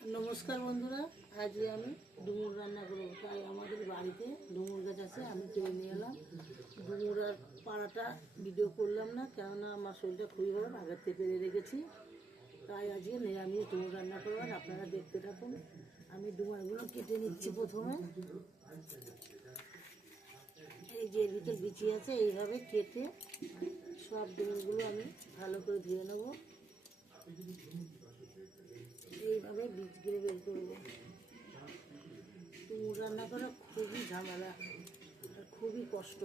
নমস্কার বন্ধুরা আজকে আমি ডুমুর রান্না করব। তাই আমাদের বাড়িতে ডুমুর গাছ আছে, আমি তুলে নিয়ে এলাম। ডুমুর আর পাড়াটা ভিডিও করলাম না, কেননা আমার শরীরটা খুবই ভালো আগের থেকে পেরে রেখেছি। তাই আজকে নিরামিষ ডুমুর রান্না করব, আর আপনারা দেখতে থাকুন। আমি ডুমারগুলো কেটে নিচ্ছি প্রথমে। এই যে ভিতর বিচি আছে, এইভাবে কেটে সব ডুমুরগুলো আমি ভালো করে ধুয়ে নেব। এইভাবে বীজগুলো বের করব কুমড়ো রান্না করা খুবই ঝামেলা, আর খুবই কষ্ট।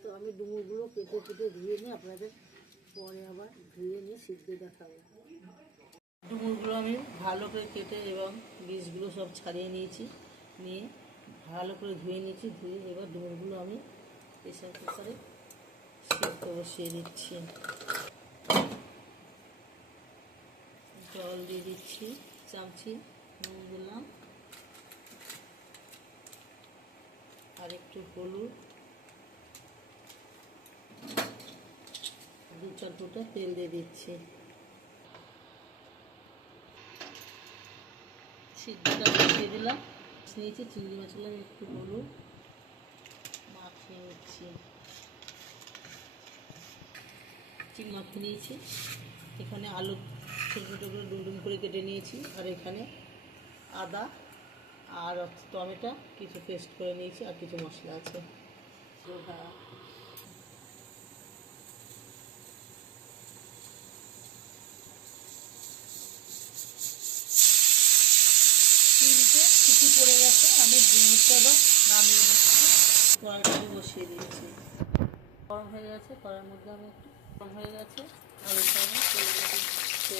তো আমি ডুমুরগুলো কেটে কেটে ধুয়ে নিয়ে আপনাদের পরে আবার ধুয়ে নিয়ে সিদ্ধ দেখাবো। ডুমুরগুলো আমি ভালো করে কেটে এবং বীজগুলো সব ছাড়িয়ে নিয়েছি, নিয়ে ভালো করে ধুয়ে নিয়েছি, ধুয়ে এবার ডুমুরগুলো আমি প্রেশার কুকারে সিদ্ধ বসিয়ে দিচ্ছি জল দিয়ে দিচ্ছি, চামচি, নুন দিলাম। আর একটু হলুদ। দু চার ফুটা তেল দিয়ে দিচ্ছি। সিদ্ধটা বসিয়ে দিলাম। নিয়েছি চিংড়ি মাছগুলো একটু হলুদ। মাখিয়ে নিচ্ছি। চিংড়ি মাখিয়ে নিয়েছি। এখানে আলু ছোটো ছোটো করে ডুম ডুম করে কেটে নিয়েছি, আর এখানে আদা আর টমেটো, কিছু পেস্ট করে নিয়েছি আর কিছু মশলা আছে। ছুটি পড়ে গেছে, আমি ডিমটা নামিয়ে নিচ্ছি। কড়াইটা বসিয়ে দিয়েছি। গরম হয়ে গেছে, কড়াইয়ের মধ্যে আমি একটু গরম হয়ে গেছে, আর তেল খুব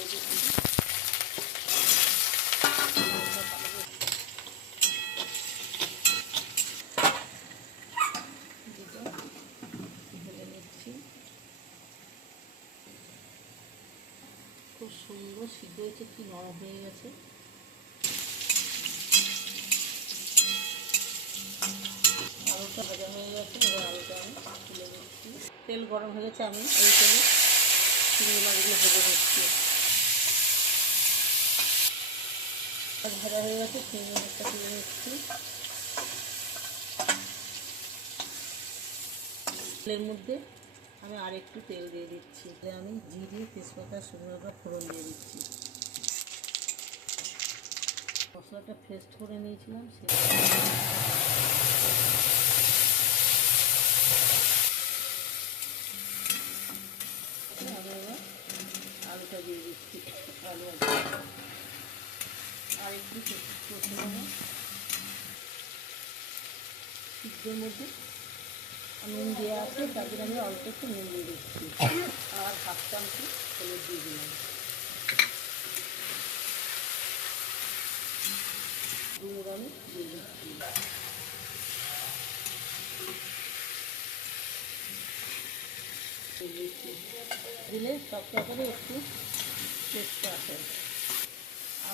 সুন্দর, সিদ্ধ হয়েছে, কি নরম হয়ে গেছে। আলুটা ভাজা হয়ে গেছে, এবার আলুটা আমি তুলে নিচ্ছি। তেল গরম হয়ে গেছে, আমি এই তেলে চিংড়ি মাছগুলো ভেজে নিচ্ছি। আর ভাজা হয়ে গেছে মাছটা তুলে নিচ্ছি তেলের মধ্যে আমি আর একটু তেল দিয়ে দিচ্ছি। আমি জিরে, তেজপাতা শুকনো লঙ্কা ফোড়ন দিয়ে দিচ্ছি। মশলাটা পেস্ট করে নিয়েছিলাম এবার আলুটা দিয়ে দিচ্ছি। আলু আর একটু সিদ্ধের মধ্যে নুন দেওয়া আছে তার জন্য আমি অল্প একটু নুন দিয়ে দিচ্ছি আর হাফ চামচি হলুদ দিয়ে দিলাম দিলে সব তরকারি একটু টেস্ট আসে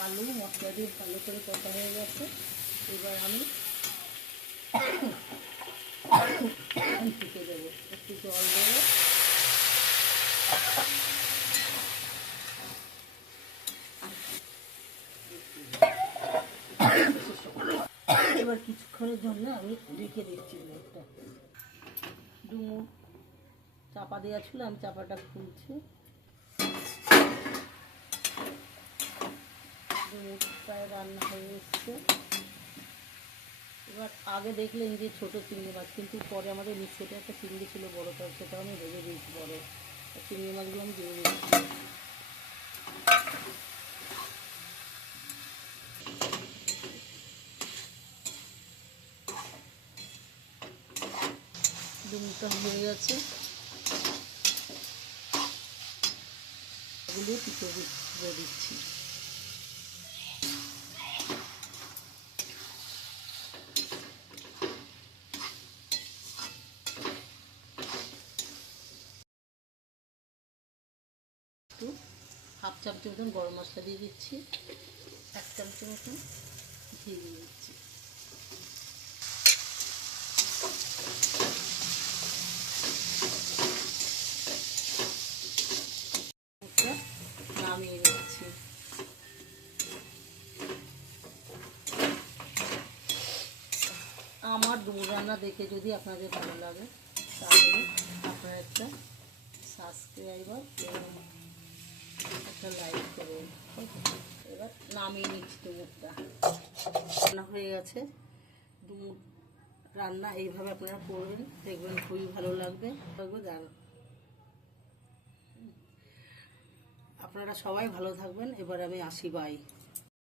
আলু মশলা দিয়ে ভালো করে কষা হয়ে গেছে। এবার আমি ফুটে দেবো, একটু জল দেবো। এবার কিছুক্ষণের জন্য আমি রেখে দিচ্ছি একটা ডুমুর চাপা দেওয়া ছিল, আমি চাপাটা খুলছি ডুমুর প্রায় রান্না হয়ে এসছে। এবার আগে দেখলেন যে ছোট চিংড়ি মাছ, কিন্তু পরে আমাদের মিক্সিতে একটা চিংড়ি ছিল বড়, তার সেটা আমি ভেজে দিয়েছি আর চিংড়ি মাছগুলো আমি দিয়ে দিচ্ছি ডুমুরটা হয়ে গেছে। এগুলো পিঠে দিয়ে দিচ্ছি হাফ চামচ মতন গরম মশলা দিয়ে দিচ্ছি। এক চামচ মতন ঘি দিয়ে দিচ্ছি। নামিয়ে আমার ডুমুর রান্না দেখে যদি আপনাদের ভালো লাগে, তাহলে আপনার একটা সাবস্ক্রাইবার একটা এবার নামিয়ে নিচ্ছি রান্না হয়ে গেছে। রান্না এইভাবে আপনারা করবেন। দেখবেন খুবই ভালো লাগবে। আপনারা সবাই ভালো থাকবেন। এবার আমি আসি বাই